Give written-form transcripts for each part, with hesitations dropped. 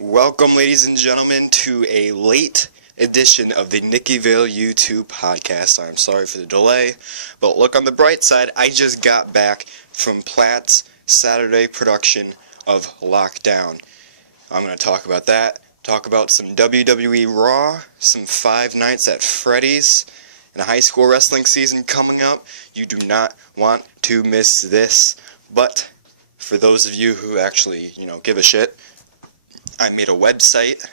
Welcome, ladies and gentlemen, to a late edition of the Nicky YouTube podcast. I'm sorry for the delay, but look on the bright side, I just got back from Platt's Saturday production of Lockdown. I'm going to talk about that, talk about some WWE RAW, some Five Nights at Freddy's, and a high school wrestling season coming up. You do not want to miss this, but for those of you who actually, give a shit, I made a website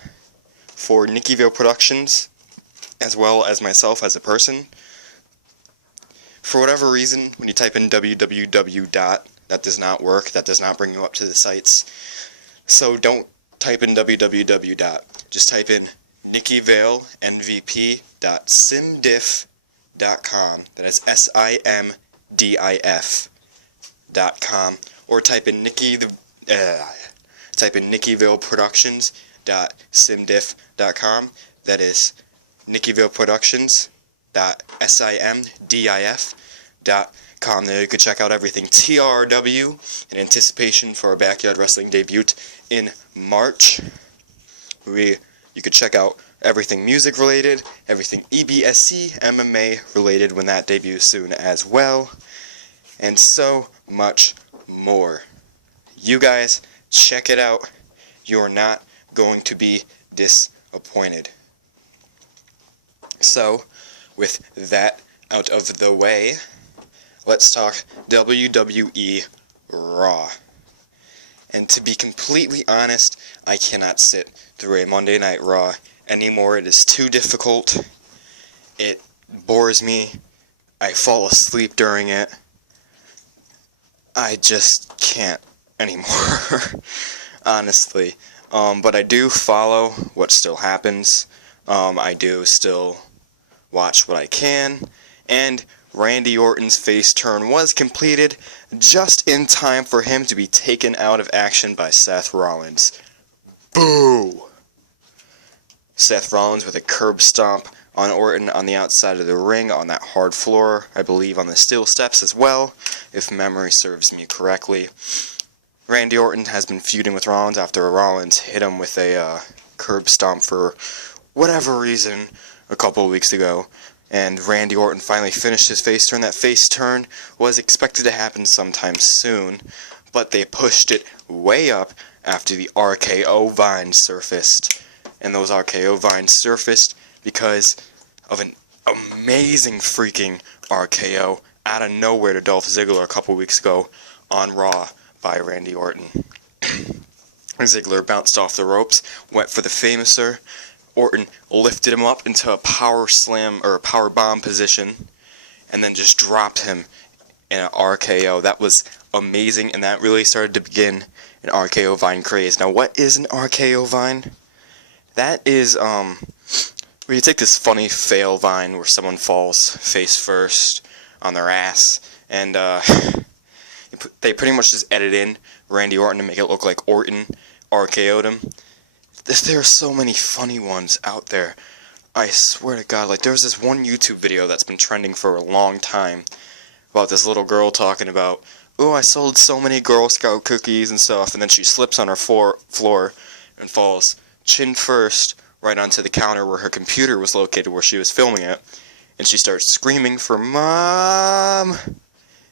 for Nicky Productions, as well as myself as a person. For whatever reason, when you type in www. That does not work. That does not bring you up to the sites. So don't type in www. Just type in nickyvalenvp.simdiff.com. That is SIMDIF.com. Or type in nickyvilleproductions.simdiff.com. That is nickyvilleproductions.simdiff.com. There you can check out everything TRW in anticipation for our backyard wrestling debut in March. You could check out everything music related, everything EBSC, MMA related when that debuts soon as well, and so much more. You guys, check it out. You're not going to be disappointed. So, with that out of the way, let's talk WWE RAW. And to be completely honest, I cannot sit through a Monday Night Raw anymore. It is too difficult. It bores me. I fall asleep during it. I just can't anymore, honestly. But I do follow what still happens. I do still watch what I can. And Randy Orton's face turn was completed just in time for him to be taken out of action by Seth Rollins. Boo! Seth Rollins with a curb stomp on Orton on the outside of the ring on that hard floor, I believe on the steel steps as well, if memory serves me correctly. Randy Orton has been feuding with Rollins after Rollins hit him with a curb stomp for whatever reason a couple of weeks ago, and Randy Orton finally finished his face turn. That face turn was expected to happen sometime soon, but they pushed it way up after the RKO vines surfaced. And those RKO vines surfaced because of an amazing freaking RKO out of nowhere to Dolph Ziggler a couple weeks ago on Raw by Randy Orton. Ziggler bounced off the ropes, went for the famouser. Orton lifted him up into a power slam or a power bomb position, and then just dropped him in an RKO. That was amazing, and that really started to begin an RKO vine craze. Now, what is an RKO vine? That is where you take this funny fail vine where someone falls face first on their ass, and they pretty much just edit in Randy Orton to make it look like Orton RKO'd him. There are so many funny ones out there. I swear to God, like there's this one YouTube video that's been trending for a long time about this little girl talking about, oh, I sold so many Girl Scout cookies and stuff, and then she slips on her floor and falls chin first right onto the counter where her computer was located, where she was filming it, and she starts screaming for Mom,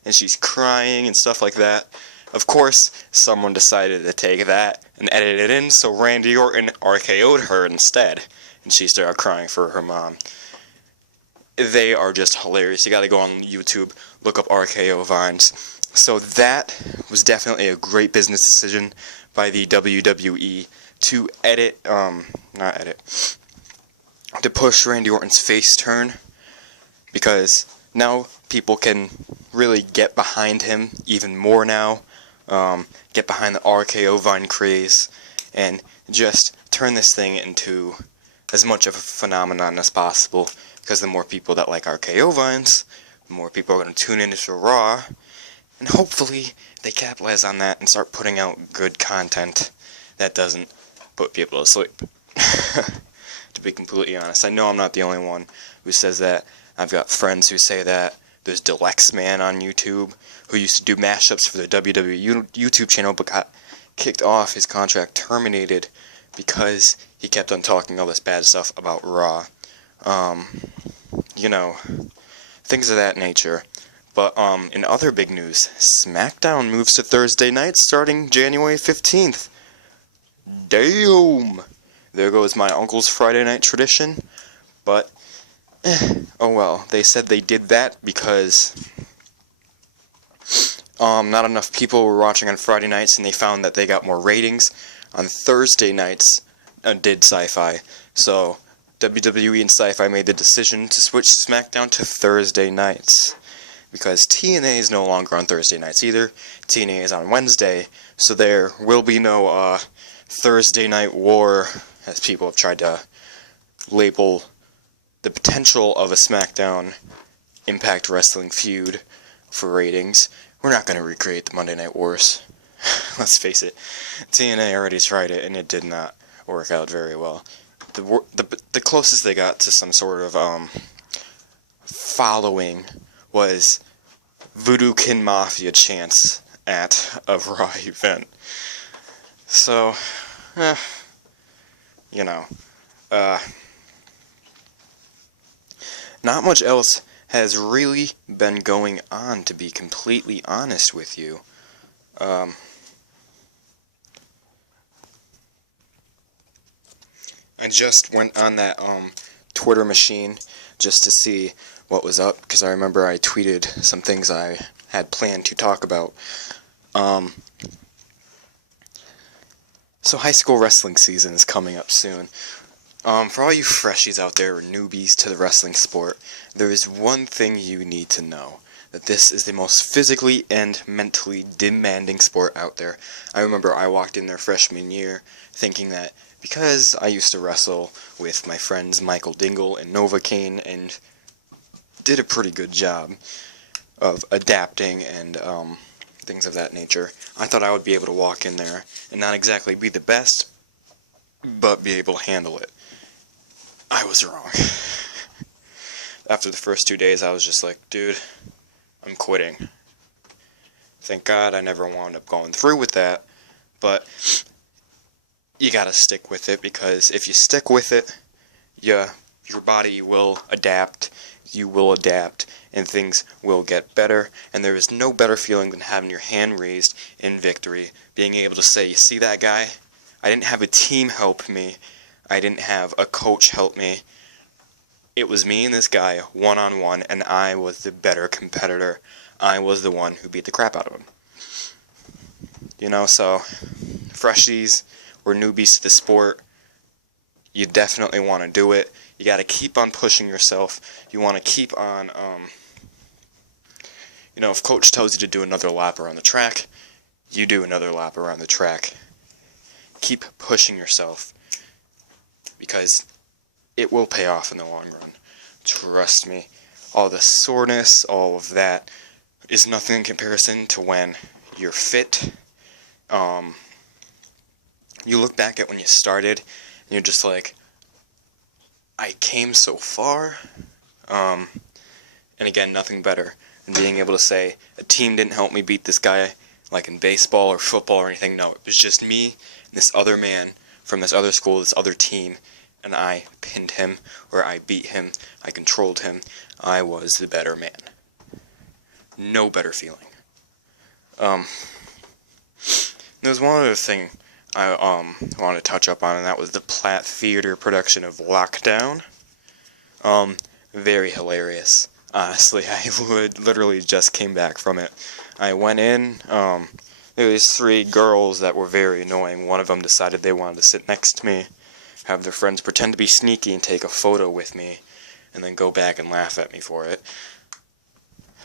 and she's crying and stuff like that. Of course, someone decided to take that and edit it in, so Randy Orton RKO'd her instead, and she started crying for her mom. They are just hilarious. You gotta go on YouTube, look up RKO vines. So that was definitely a great business decision by the WWE to to push Randy Orton's face turn, because now people can really get behind him even more now. Get behind the RKO vine craze and just turn this thing into as much of a phenomenon as possible, because the more people that like RKO vines, the more people are going to tune into Raw, and hopefully they capitalize on that and start putting out good content that doesn't put people to sleep. To be completely honest, I know I'm not the only one who says that. I've got friends who say that. There's Deluxe Man on YouTube, who used to do mashups for the WWE YouTube channel, but got kicked off, his contract terminated because he kept on talking all this bad stuff about Raw. You know, things of that nature. But in other big news, SmackDown moves to Thursday nights starting January 15th. Damn! There goes my uncle's Friday night tradition. But, oh well. They said they did that because not enough people were watching on Friday nights, and they found that they got more ratings on Thursday nights did Sci-Fi. So, WWE and Sci-Fi made the decision to switch SmackDown to Thursday nights. Because TNA is no longer on Thursday nights either. TNA is on Wednesday, so there will be no Thursday Night War, as people have tried to label the potential of a SmackDown Impact Wrestling feud for ratings. We're not going to recreate the Monday Night Wars. Let's face it, TNA already tried it and it did not work out very well. The closest they got to some sort of following was Voodoo Kin Mafia chants at a Raw event. So, you know, not much else has really been going on, to be completely honest with you. I just went on that Twitter machine just to see what was up, because I remember I tweeted some things I had planned to talk about. So high school wrestling season is coming up soon. For all you freshies out there, or newbies to the wrestling sport, there is one thing you need to know. That this is the most physically and mentally demanding sport out there. I remember I walked in there freshman year thinking that because I used to wrestle with my friends Michael Dingle and Novocaine and did a pretty good job of adapting and things of that nature, I thought I would be able to walk in there and not exactly be the best, but be able to handle it. I was wrong. After the first 2 days, I was just like, dude, I'm quitting. Thank God I never wound up going through with that, but you gotta stick with it, because if you stick with it, your body will adapt, you will adapt, and things will get better, and there is no better feeling than having your hand raised in victory, being able to say, you see that guy? I didn't have a team help me, I didn't have a coach help me, it was me and this guy, one-on-one, and I was the better competitor. I was the one who beat the crap out of him. You know, so, freshies or newbies to the sport, you definitely want to do it. You got to keep on pushing yourself. You want to keep on, you know, if coach tells you to do another lap around the track, you do another lap around the track. Keep pushing yourself, because it will pay off in the long run. Trust me. All the soreness, all of that, is nothing in comparison to when you're fit. You look back at when you started, and you're just like, I came so far. And again, nothing better than being able to say, a team didn't help me beat this guy, like in baseball or football or anything. No, it was just me and this other man from this other school, this other team, and I pinned him, or I beat him, I controlled him. I was the better man. No better feeling. There's one other thing I want to touch up on, and that was the Platt Theater production of Lockdown. Very hilarious. Honestly, I literally just came back from it. I went in, there was 3 girls that were very annoying. One of them decided they wanted to sit next to me, have their friends pretend to be sneaky and take a photo with me, and then go back and laugh at me for it.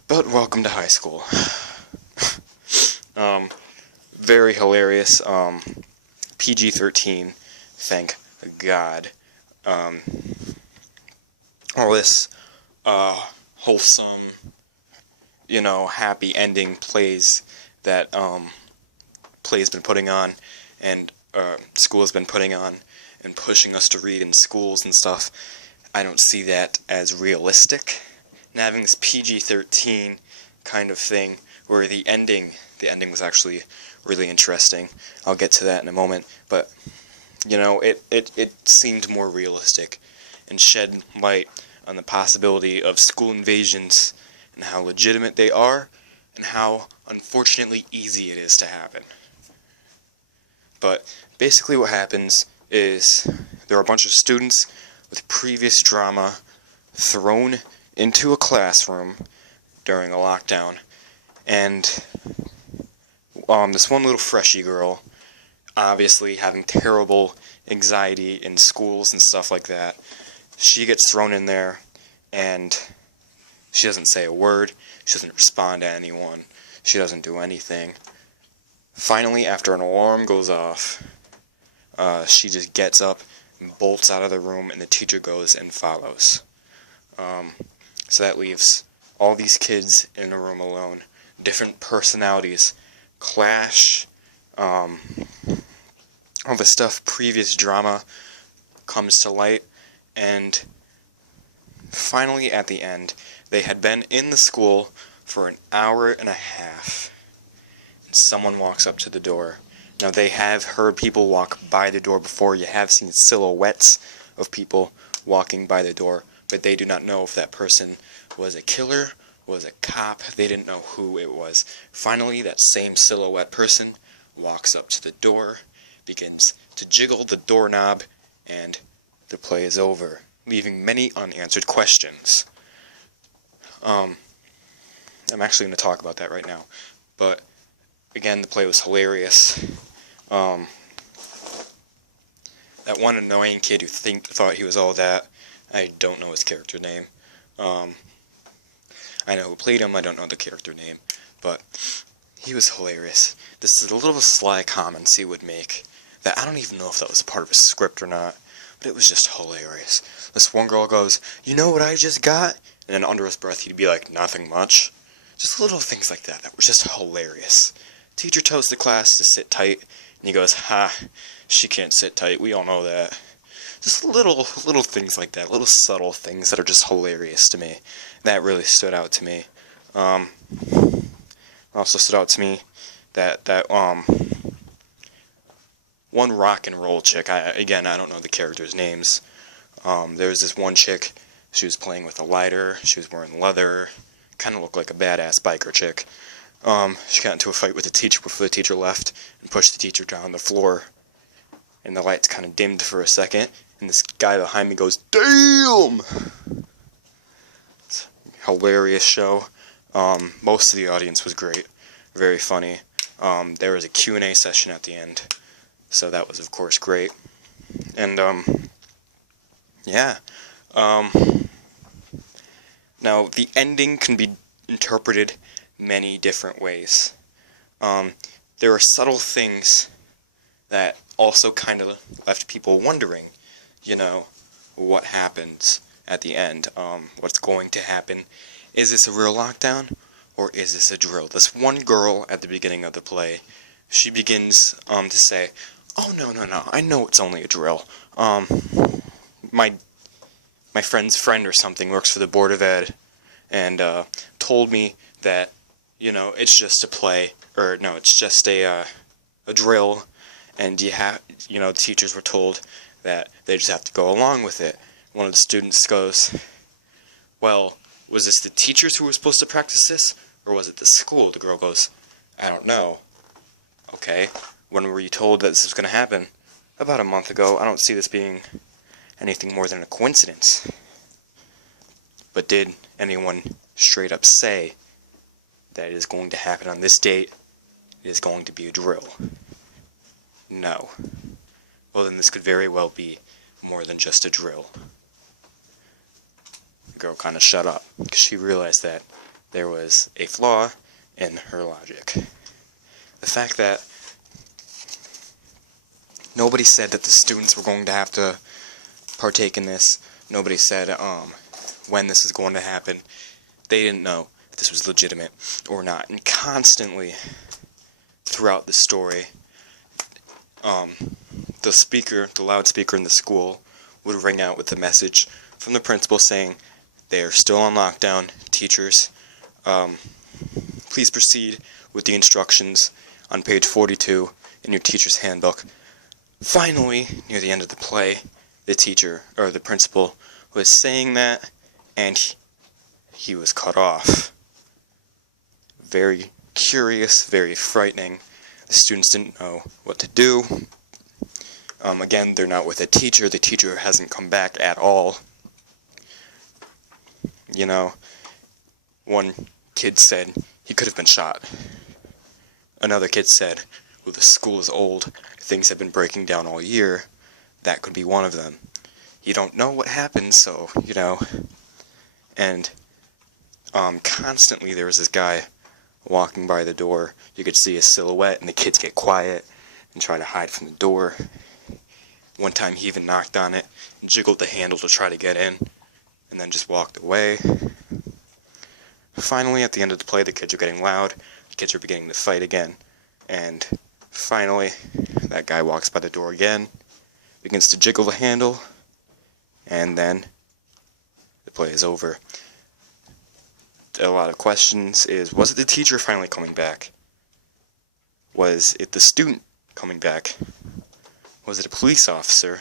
But welcome to high school. Very hilarious. PG-13, thank God. All this wholesome, you know, happy ending plays that play's been putting on, and school's been putting on, and pushing us to read in schools and stuff. I don't see that as realistic. And having this PG-13 kind of thing, where the ending was actually really interesting. I'll get to that in a moment, but it seemed more realistic and shed light on the possibility of school invasions and how legitimate they are and how unfortunately easy it is to happen. But basically what happens is there are a bunch of students with previous drama thrown into a classroom during a lockdown, and this one little freshie girl, obviously having terrible anxiety in schools and stuff like that, she gets thrown in there, and she doesn't say a word, she doesn't respond to anyone, she doesn't do anything. Finally, after an alarm goes off, she just gets up and bolts out of the room, and the teacher goes and follows. So that leaves all these kids in a room alone. Different personalities clash. All the stuff, previous drama, comes to light, and finally at the end, they had been in the school for an hour and a half, and someone walks up to the door. Now, they have heard people walk by the door before. You have seen silhouettes of people walking by the door, but they do not know if that person was a killer, was a cop. They didn't know who it was. Finally, that same silhouette person walks up to the door, begins to jiggle the doorknob, and the play is over, leaving many unanswered questions. I'm actually going to talk about that right now. But, again, the play was hilarious. That one annoying kid who thought he was all that, I don't know his character name. I know who played him, I don't know the character name, but he was hilarious. This is a little sly comment he would make that I don't even know if that was a part of his script or not, but it was just hilarious. This one girl goes, "You know what I just got?" And then under his breath he'd be like, "Nothing much." Just little things like that were just hilarious. Teacher tells the class to sit tight, and he goes, "Ha, she can't sit tight, we all know that." Just little things like that, little subtle things that are just hilarious to me. That really stood out to me. Also stood out to me that one rock and roll chick. I don't know the characters' names. There was this one chick. She was playing with a lighter. She was wearing leather. Kind of looked like a badass biker chick. She got into a fight with the teacher before the teacher left and pushed the teacher down on the floor. And the lights kind of dimmed for a second. And this guy behind me goes, "Damn!" It's a hilarious show. Most of the audience was great. Very funny. There was a Q&A session at the end. So that was, of course, great. And, yeah. Now, the ending can be interpreted many different ways. There are subtle things that also kind of left people wondering, what happens at the end, what's going to happen. Is this a real lockdown, or is this a drill? This one girl at the beginning of the play, she begins to say, "Oh, no, I know it's only a drill. My friend's friend or something works for the Board of Ed, and told me that, it's just a play, or no, it's just a drill, and teachers were told that they just have to go along with it." One of the students goes, "Well, was this the teachers who were supposed to practice this, or was it the school?" The girl goes, "I don't know." "Okay, when were you told that this was going to happen?" "About a month ago. I don't see this being anything more than a coincidence." "But did anyone straight up say that it is going to happen on this date? It is going to be a drill?" "No." "Well, then this could very well be more than just a drill." The girl kind of shut up, because she realized that there was a flaw in her logic. The fact that nobody said that the students were going to have to partake in this, nobody said when this was going to happen, they didn't know if this was legitimate or not. And constantly throughout the story, the loudspeaker in the school would ring out with the message from the principal saying, "They are still on lockdown. Teachers, please proceed with the instructions on page 42 in your teacher's handbook." Finally, near the end of the play, the teacher, or the principal, was saying that, and he was cut off. Very curious, very frightening. The students didn't know what to do. Again, they're not with a teacher. The teacher hasn't come back at all. You know, one kid said he could have been shot. Another kid said, well, the school is old. Things have been breaking down all year. That could be one of them. You don't know what happened, so, you know. And constantly there was this guy walking by the door. You could see his silhouette, and the kids get quiet and try to hide from the door. One time he even knocked on it and jiggled the handle to try to get in, and then just walked away. Finally, at the end of the play, the kids are getting loud. The kids are beginning to fight again. And finally, that guy walks by the door again, begins to jiggle the handle, and then the play is over. A lot of questions is, was it the teacher finally coming back? Was it the student coming back? Was it a police officer?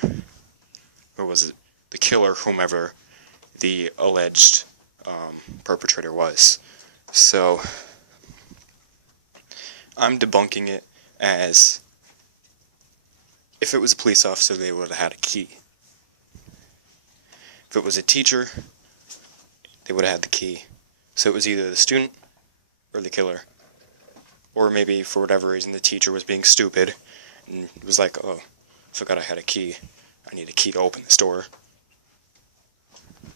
Or was it the killer, whomever the alleged perpetrator was? So, I'm debunking it as, if it was a police officer, they would have had a key. If it was a teacher, they would have had the key. So it was either the student or the killer. Or maybe, for whatever reason, the teacher was being stupid and was like, oh, I forgot I had a key. I need a key to open this door.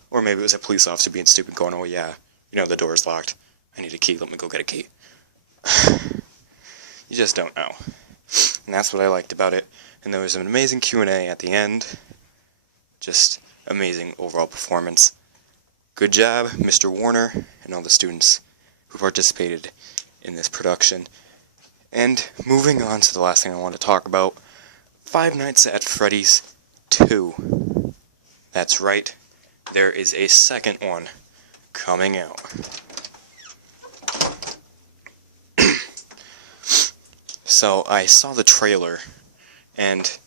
Or maybe it was a police officer being stupid, going, oh yeah, you know, the door is locked. I need a key, let me go get a key. You just don't know. And that's what I liked about it. And there was an amazing Q&A at the end. Just amazing overall performance. Good job, Mr. Warner, and all the students who participated in this production. And moving on to the last thing I want to talk about, Five Nights at Freddy's 2. That's right, there is a second one coming out. So I saw the trailer, and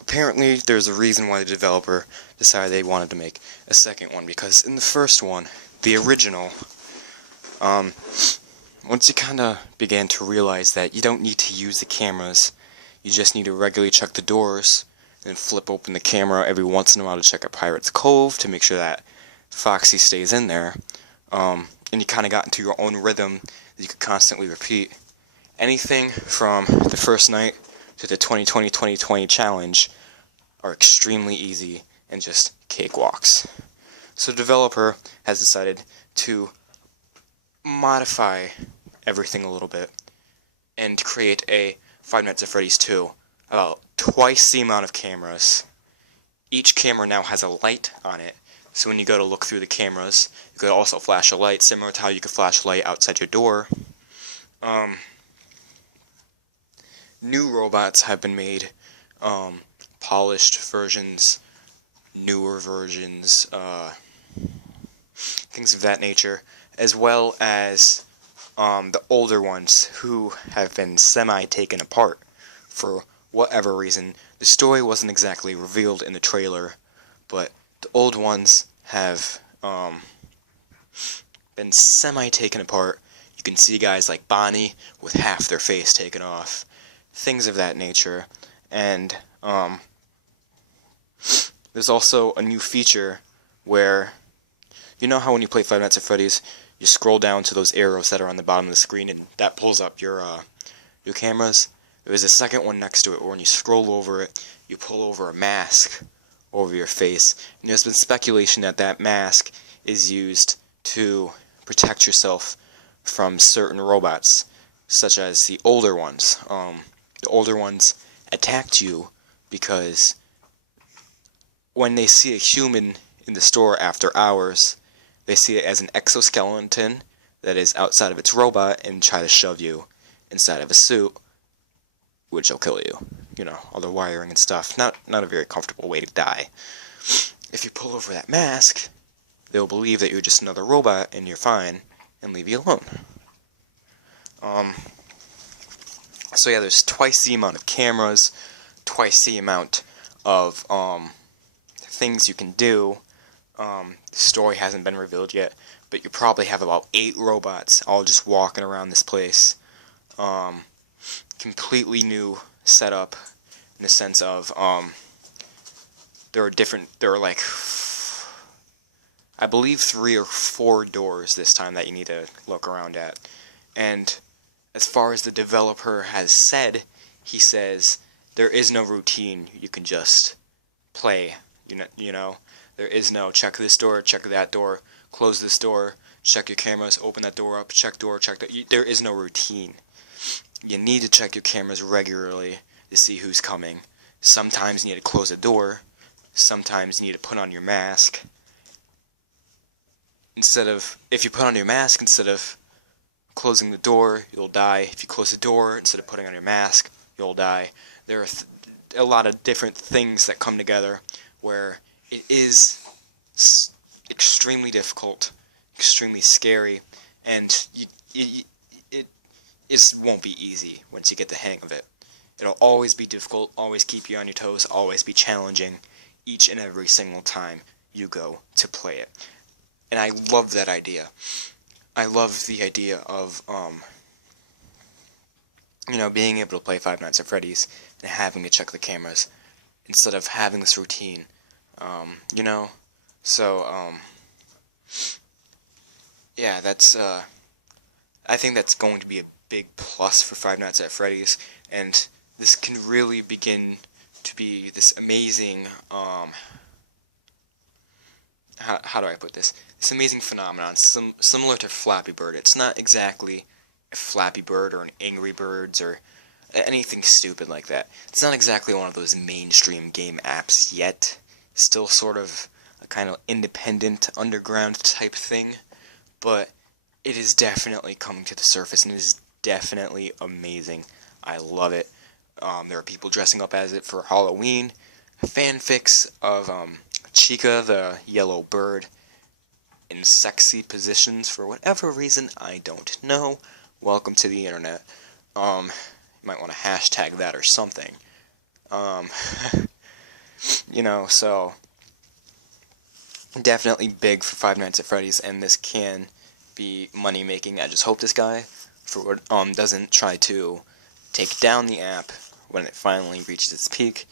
apparently there's a reason why the developer decided they wanted to make a second one, because in the first one, the original, once you kind of began to realize that you don't need to use the cameras, you just need to regularly check the doors, and flip open the camera every once in a while to check a Pirate's Cove to make sure that Foxy stays in there, and you kind of got into your own rhythm that you could constantly repeat. Anything from the first night to the 2020 challenge are extremely easy and just cakewalks. So the developer has decided to modify everything a little bit and create a Five Nights at Freddy's 2, about twice the amount of cameras. Each camera now has a light on it, so when you go to look through the cameras, you could also flash a light, similar to how you could flash a light outside your door. New robots have been made, polished versions, newer versions, things of that nature, as well as the older ones who have been semi-taken apart for whatever reason. The story wasn't exactly revealed in the trailer, but the old ones have been semi-taken apart. You can see guys like Bonnie with half their face taken off, things of that nature. And there's also a new feature where, you know how when you play Five Nights at Freddy's, you scroll down to those arrows that are on the bottom of the screen, and that pulls up your cameras? There's a second one next to it where when you scroll over it, you pull over a mask over your face. And there's been speculation that that mask is used to protect yourself from certain robots, such as the older ones. The older ones attacked you because when they see a human in the store after hours, they see it as an exoskeleton that is outside of its robot and try to shove you inside of a suit, which will kill you. You know, all the wiring and stuff. Not a very comfortable way to die. If you pull over that mask, they'll believe that you're just another robot and you're fine and leave you alone. So yeah, there's twice the amount of cameras, twice the amount of things you can do. The story hasn't been revealed yet, but you probably have about 8 robots all just walking around this place. Completely new setup in the sense of there are like I believe 3 or 4 doors this time that you need to look around at. And as far as the developer has said, he says there is no routine. You can just play. You know, there is no check this door, check that door, close this door, check your cameras, open that door up, check door, check that. There is no routine. You need to check your cameras regularly to see who's coming. Sometimes you need to close a door. Sometimes you need to put on your mask. If you put on your mask instead of closing the door, you'll die. If you close the door instead of putting on your mask, you'll die. There are a lot of different things that come together where it is extremely difficult, extremely scary, and it won't be easy once you get the hang of it. It'll always be difficult, always keep you on your toes, always be challenging each and every single time you go to play it. And I love that idea. I love the idea of, being able to play Five Nights at Freddy's and having to check the cameras instead of having this routine, So, yeah, I think that's going to be a big plus for Five Nights at Freddy's, and this can really begin to be this amazing, how do I put this? This amazing phenomenon, similar to Flappy Bird. It's not exactly a Flappy Bird or an Angry Birds or anything stupid like that. It's not exactly one of those mainstream game apps yet. It's still sort of a kind of independent, underground type thing, but it is definitely coming to the surface, and it is definitely amazing. I love it. There are people dressing up as it for Halloween. Fanfics of Chica, the yellow bird, in sexy positions for whatever reason I don't know. Welcome to the internet. You might want to hashtag that or something. So definitely big for Five Nights at Freddy's, and this can be money making. I just hope this guy doesn't try to take down the app when it finally reaches its peak,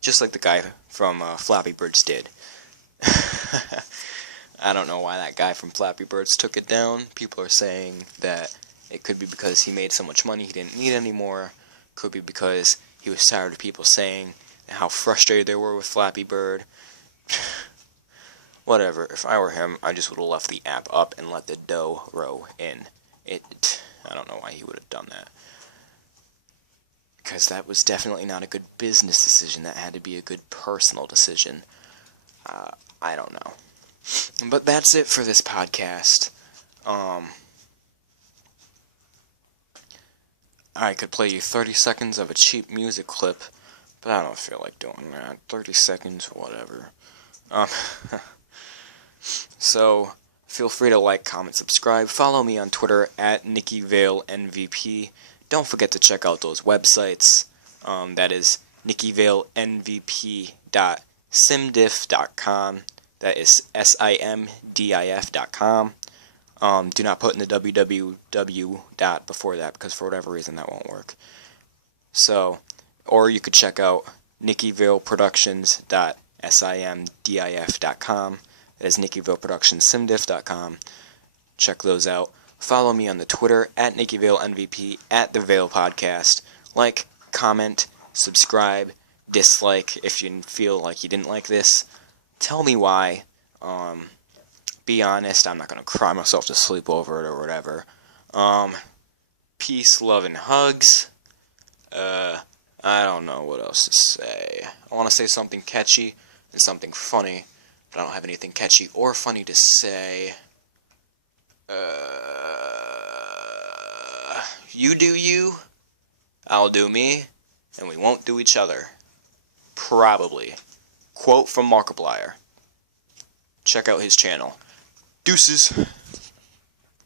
just like the guy from Flappy Birds did. I don't know why that guy from Flappy Birds took it down. People are saying that it could be because he made so much money he didn't need it anymore. Could be because he was tired of people saying how frustrated they were with Flappy Bird. Whatever. If I were him, I just would have left the app up and let the dough roll in. I don't know why he would have done that. Because that was definitely not a good business decision. That had to be a good personal decision. I don't know. But that's it for this podcast. I could play you 30 seconds of a cheap music clip, but I don't feel like doing that. 30 seconds, whatever. So, feel free to like, comment, subscribe. Follow me on Twitter at NickyValeNVP. Don't forget to check out those websites. That is NickyValeNVP.simdiff.com. That is SIMDIF.com. Do not put in the www dot before that, because for whatever reason that won't work. So, or you could check out NickyValeProductions.simdif.com. That is NickyValeProductionsSimdiff.com. Check those out. Follow me on the Twitter at NickyValeNVP, at The Vale Podcast. Like, comment, subscribe, dislike if you feel like you didn't like this. Tell me why. Be honest. I'm not going to cry myself to sleep over it or whatever. Peace, love, and hugs. I don't know what else to say. I want to say something catchy and something funny, but I don't have anything catchy or funny to say. You do you, I'll do me, and we won't do each other. Probably. Quote from Markiplier. Check out his channel. Deuces.